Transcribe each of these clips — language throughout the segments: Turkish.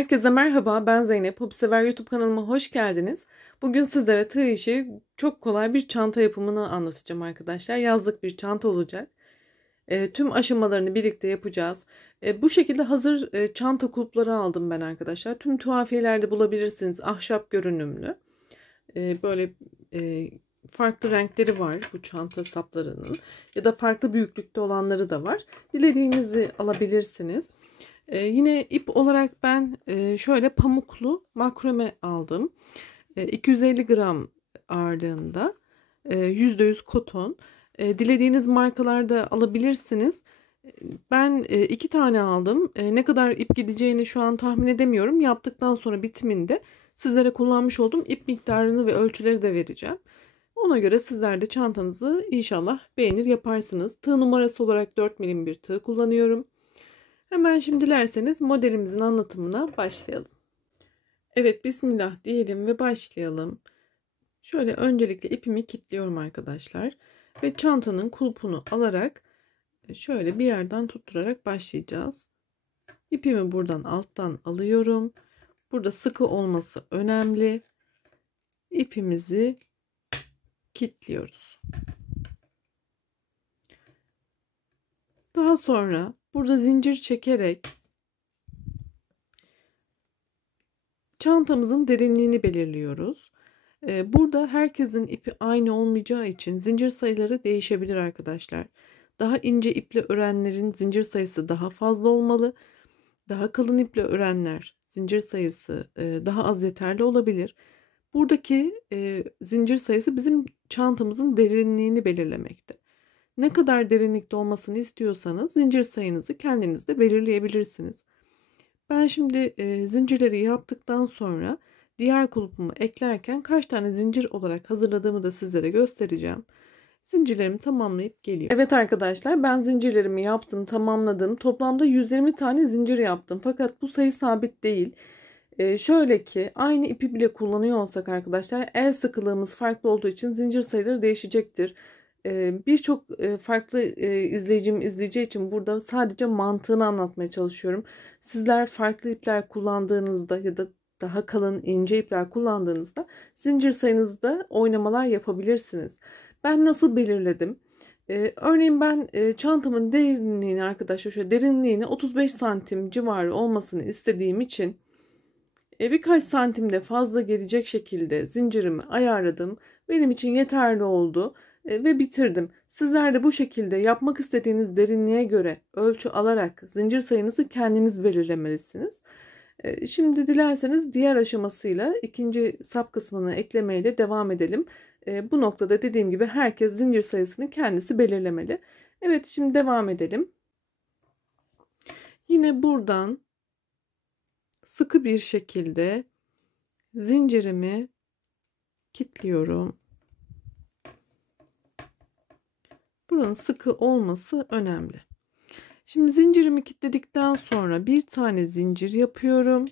Herkese merhaba, ben Zeynep. Hobisever YouTube kanalıma hoş geldiniz. Bugün sizlere tığ işi çok kolay bir çanta yapımını anlatacağım arkadaşlar. Yazlık bir çanta olacak. Tüm aşamalarını birlikte yapacağız. Bu şekilde hazır çanta kulpları aldım ben arkadaşlar. Tüm tuhafiyelerde bulabilirsiniz. Ahşap görünümlü. Böyle farklı renkleri var bu çanta saplarının. Ya da farklı büyüklükte olanları da var. Dilediğinizi alabilirsiniz. Yine ip olarak ben şöyle pamuklu makrome aldım. 250 gram ağırlığında. %100 koton. Dilediğiniz markalarda alabilirsiniz. Ben 2 tane aldım. Ne kadar ip gideceğini şu an tahmin edemiyorum. Yaptıktan sonra bitiminde sizlere kullanmış olduğum ip miktarını ve ölçüleri de vereceğim. Ona göre sizler de çantanızı inşallah beğenir yaparsınız. Tığ numarası olarak 4 milim bir tığ kullanıyorum. Hemen şimdi dilerseniz modelimizin anlatımına başlayalım. Evet, bismillah diyelim ve başlayalım. Şöyle öncelikle ipimi kilitliyorum arkadaşlar. Ve çantanın kulpunu alarak şöyle bir yerden tutturarak başlayacağız. İpimi buradan alttan alıyorum. Burada sıkı olması önemli. İpimizi kilitliyoruz. Daha sonra burada zincir çekerek çantamızın derinliğini belirliyoruz. Burada herkesin ipi aynı olmayacağı için zincir sayıları değişebilir arkadaşlar. Daha ince iple örenlerin zincir sayısı daha fazla olmalı. Daha kalın iple örenler zincir sayısı daha az yeterli olabilir. Buradaki zincir sayısı bizim çantamızın derinliğini belirlemekte. Ne kadar derinlikte olmasını istiyorsanız zincir sayınızı kendiniz de belirleyebilirsiniz. Ben şimdi zincirleri yaptıktan sonra diğer kulpumu eklerken kaç tane zincir olarak hazırladığımı da sizlere göstereceğim. Zincirlerimi tamamlayıp geliyorum. Evet arkadaşlar, ben zincirlerimi yaptım, tamamladım. Toplamda 120 tane zincir yaptım. Fakat bu sayı sabit değil. Şöyle ki aynı ipi bile kullanıyor olsak arkadaşlar el sıkılığımız farklı olduğu için zincir sayıları değişecektir. Birçok farklı izleyicim izleyeceği için burada sadece mantığını anlatmaya çalışıyorum. Sizler farklı ipler kullandığınızda ya da daha kalın ince ipler kullandığınızda zincir sayınızda oynamalar yapabilirsiniz. Ben nasıl belirledim? Örneğin ben çantamın derinliğini arkadaşlar şöyle derinliğini 35 santim civarı olmasını istediğim için birkaç santim de fazla gelecek şekilde zincirimi ayarladım. Benim için yeterli oldu ve bitirdim. Sizler de bu şekilde yapmak istediğiniz derinliğe göre ölçü alarak zincir sayınızı kendiniz belirlemelisiniz. Şimdi dilerseniz diğer aşamasıyla ikinci sap kısmını eklemeyle devam edelim. Bu noktada dediğim gibi herkes zincir sayısını kendisi belirlemeli. Evet, şimdi devam edelim. Yine buradan sıkı bir şekilde zincirimi kilitliyorum. Buranın sıkı olması önemli. Şimdi zincirimi kilitledikten sonra bir tane zincir yapıyorum.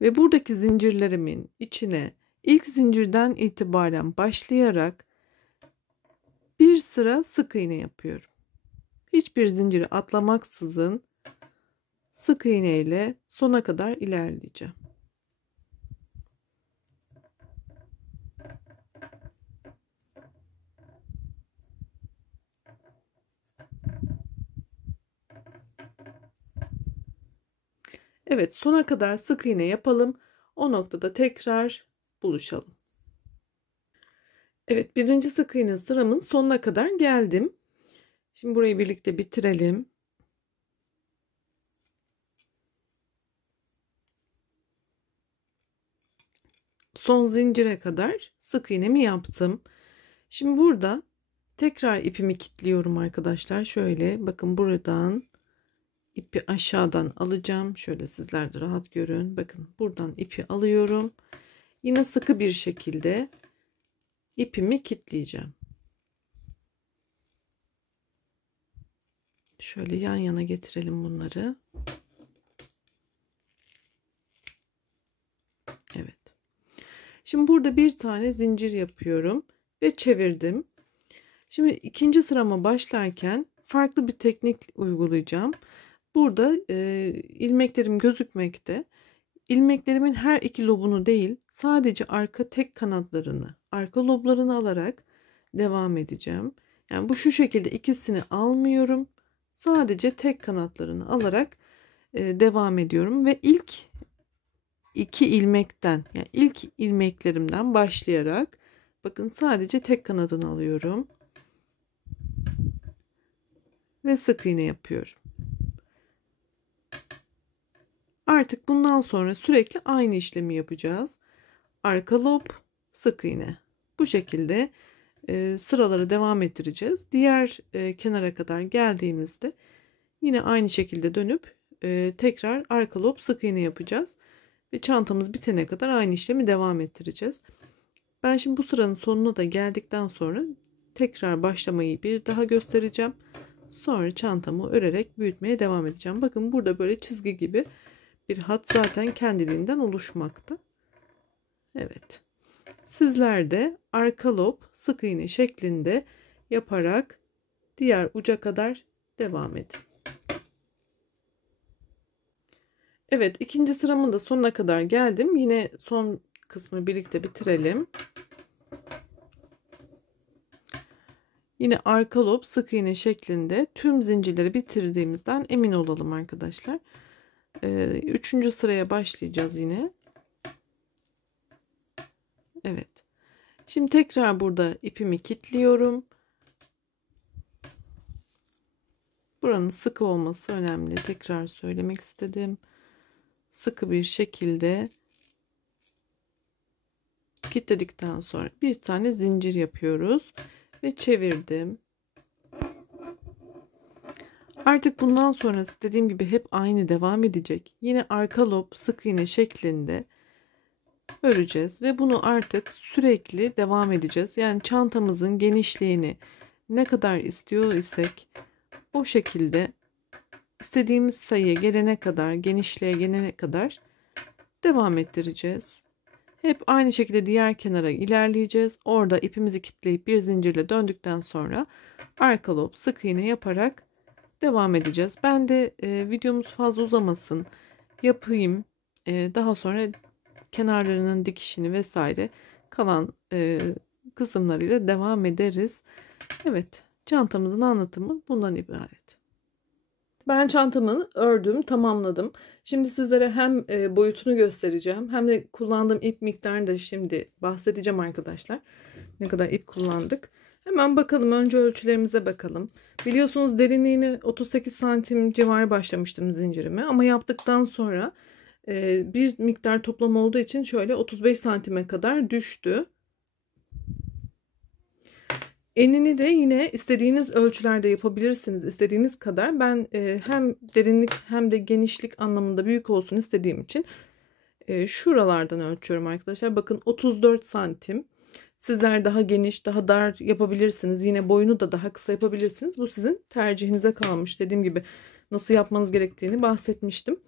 Ve buradaki zincirlerimin içine ilk zincirden itibaren başlayarak bir sıra sık iğne yapıyorum. Hiçbir zinciri atlamaksızın sık iğne ile sona kadar ilerleyeceğim. Evet, sona kadar sık iğne yapalım. O noktada tekrar buluşalım. Evet, birinci sık iğne sıramın sonuna kadar geldim. Şimdi burayı birlikte bitirelim. Son zincire kadar sık iğnemi yaptım. Şimdi burada tekrar ipimi kilitliyorum arkadaşlar. Şöyle bakın, buradan ipi aşağıdan alacağım. Şöyle sizler de rahat görün. Bakın, buradan ipi alıyorum. Yine sıkı bir şekilde ipimi kilitleyeceğim. Şöyle yan yana getirelim bunları. Evet. Şimdi burada bir tane zincir yapıyorum ve çevirdim. Şimdi ikinci sırama başlarken farklı bir teknik uygulayacağım. Burada ilmeklerim gözükmekte. İlmeklerimin her iki lobunu değil, sadece arka tek kanatlarını, arka loblarını alarak devam edeceğim. Yani bu şu şekilde, ikisini almıyorum. Sadece tek kanatlarını alarak devam ediyorum ve ilk iki ilmekten, yani ilk ilmeklerimden başlayarak, bakın sadece tek kanadını alıyorum ve sık iğne yapıyorum. Artık bundan sonra sürekli aynı işlemi yapacağız. Arka lob, sık iğne. Bu şekilde sıraları devam ettireceğiz. Diğer kenara kadar geldiğimizde yine aynı şekilde dönüp tekrar arka lob, sık iğne yapacağız. Ve çantamız bitene kadar aynı işlemi devam ettireceğiz. Ben şimdi bu sıranın sonuna da geldikten sonra tekrar başlamayı bir daha göstereceğim. Sonra çantamı örerek büyütmeye devam edeceğim. Bakın burada böyle çizgi gibi bir hat zaten kendiliğinden oluşmakta. Evet. Sizler de arka lob, sık iğne şeklinde yaparak diğer uca kadar devam edin. Evet, ikinci sıramın da sonuna kadar geldim. Yine son kısmı birlikte bitirelim. Yine arka lob, sık iğne şeklinde tüm zincirleri bitirdiğimizden emin olalım arkadaşlar. Üçüncü sıraya başlayacağız yine. Evet. Şimdi tekrar burada ipimi kilitliyorum. Buranın sıkı olması önemli. Tekrar söylemek istedim. Sıkı bir şekilde kilitledikten sonra bir tane zincir yapıyoruz ve çevirdim. Artık bundan sonrası dediğim gibi hep aynı devam edecek. Yine arka lob, sık iğne şeklinde öreceğiz ve bunu artık sürekli devam edeceğiz. Yani çantamızın genişliğini ne kadar istiyor isek o şekilde istediğimiz sayıya gelene kadar, genişliğe gelene kadar devam ettireceğiz. Hep aynı şekilde diğer kenara ilerleyeceğiz. Orada ipimizi kilitleyip bir zincirle döndükten sonra arka lob, sık iğne yaparak devam edeceğiz. Ben de videomuz fazla uzamasın yapayım. Daha sonra kenarlarının dikişini vesaire kalan kısımlarıyla devam ederiz. Evet, çantamızın anlatımı bundan ibaret. Ben çantamı ördüm, tamamladım. Şimdi sizlere hem boyutunu göstereceğim hem de kullandığım ip miktarını da şimdi bahsedeceğim arkadaşlar. Ne kadar ip kullandık. Hemen bakalım, önce ölçülerimize bakalım. Biliyorsunuz derinliğini 38 santim civarı başlamıştım zincirime. Ama yaptıktan sonra bir miktar toplam olduğu için şöyle 35 santime kadar düştü. Enini de yine istediğiniz ölçülerde yapabilirsiniz, istediğiniz kadar. Ben hem derinlik hem de genişlik anlamında büyük olsun istediğim için şuralardan ölçüyorum arkadaşlar. Bakın 34 santim. Sizler daha geniş, daha dar yapabilirsiniz. Yine boyunu da daha kısa yapabilirsiniz. Bu sizin tercihinize kalmış. Dediğim gibi nasıl yapmanız gerektiğini bahsetmiştim.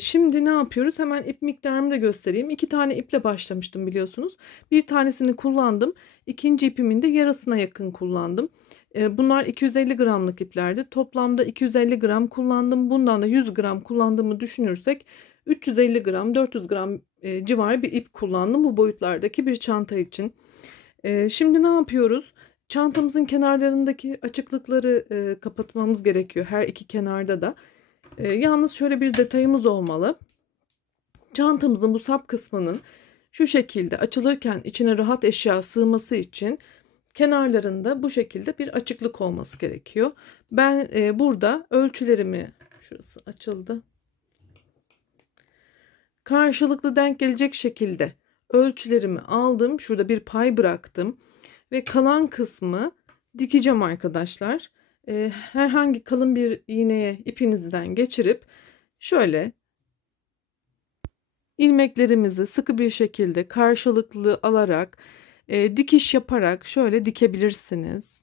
Şimdi ne yapıyoruz? Hemen ip miktarımı da göstereyim. 2 tane iple başlamıştım biliyorsunuz. Bir tanesini kullandım. İkinci ipimin de yarısına yakın kullandım. Bunlar 250 gramlık iplerdi. Toplamda 250 gram kullandım. Bundan da 100 gram kullandığımı düşünürsek 350 gram, 400 gram civarı bir ip kullandım bu boyutlardaki bir çanta için. Şimdi ne yapıyoruz? Çantamızın kenarlarındaki açıklıkları kapatmamız gerekiyor. Her iki kenarda da. Yalnız şöyle bir detayımız olmalı. Çantamızın bu sap kısmının şu şekilde açılırken içine rahat eşya sığması için kenarlarında bu şekilde bir açıklık olması gerekiyor. Ben burada ölçülerimi, şurası açıldı, karşılıklı denk gelecek şekilde ölçülerimi aldım. Şurada bir pay bıraktım ve kalan kısmı dikeceğim arkadaşlar. Herhangi kalın bir iğneye ipinizden geçirip şöyle ilmeklerimizi sıkı bir şekilde karşılıklı alarak dikiş yaparak şöyle dikebilirsiniz.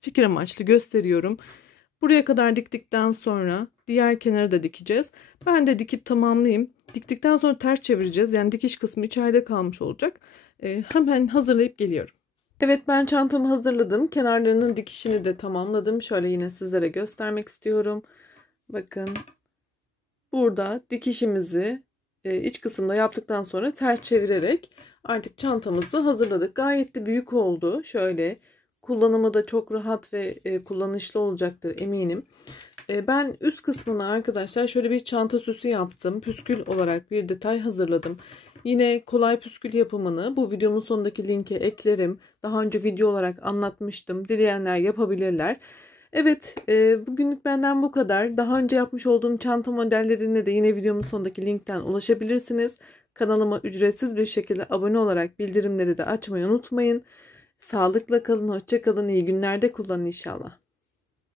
Fikir amaçlı gösteriyorum. Buraya kadar diktikten sonra diğer kenarı da dikeceğiz. Ben de dikip tamamlayayım. Diktikten sonra ters çevireceğiz. Yani dikiş kısmı içeride kalmış olacak. Hemen hazırlayıp geliyorum. Evet, ben çantamı hazırladım. Kenarlarının dikişini de tamamladım. Şöyle yine sizlere göstermek istiyorum. Bakın burada dikişimizi iç kısımda yaptıktan sonra ters çevirerek artık çantamızı hazırladık. Gayet de büyük oldu. Şöyle kullanımı da çok rahat ve kullanışlı olacaktır eminim. Ben üst kısmına arkadaşlar şöyle bir çanta süsü yaptım. Püskül olarak bir detay hazırladım. Yine kolay püskül yapımını bu videomun sonundaki linke eklerim. Daha önce video olarak anlatmıştım. Dileyenler yapabilirler. Evet, bugünlük benden bu kadar. Daha önce yapmış olduğum çanta modellerine de yine videomun sonundaki linkten ulaşabilirsiniz. Kanalıma ücretsiz bir şekilde abone olarak bildirimleri de açmayı unutmayın. Sağlıkla kalın, hoşça kalın, iyi günlerde kullanın inşallah.